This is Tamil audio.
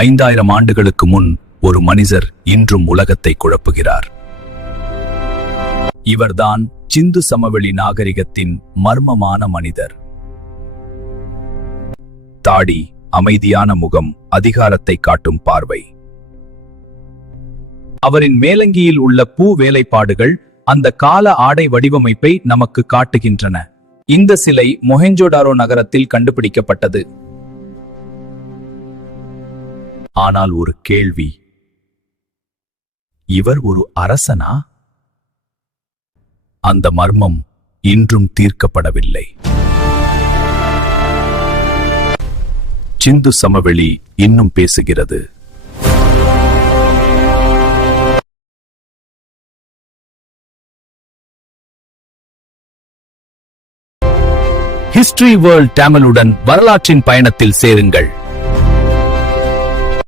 5000 ஆண்டுகளுக்கு முன் ஒரு மனிதர் இன்றும் உலகத்தை குழப்புகிறார். இவர்தான் சிந்து சமவெளி நாகரிகத்தின் மர்மமான மனிதர். தாடி, அமைதியான முகம், அதிகாரத்தை காட்டும் பார்வை. அவரின் மேலங்கியில் உள்ள பூ வேலைப்பாடுகள் அந்த கால ஆடை வடிவமைப்பை நமக்கு காட்டுகின்றன. இந்த சிலை மொஹெஞ்சோடாரோ நகரத்தில் கண்டுபிடிக்கப்பட்டது. ஆனால் ஒரு கேள்வி, இவர் ஒரு அரசனா? அந்த மர்மம் இன்றும் தீர்க்கப்படவில்லை. சிந்து சமவெளி இன்னும் பேசுகிறது. ஹிஸ்டரி வேர்ல்ட் தமிழுடன் வரலாற்றின் பயணத்தில் சேருங்கள்.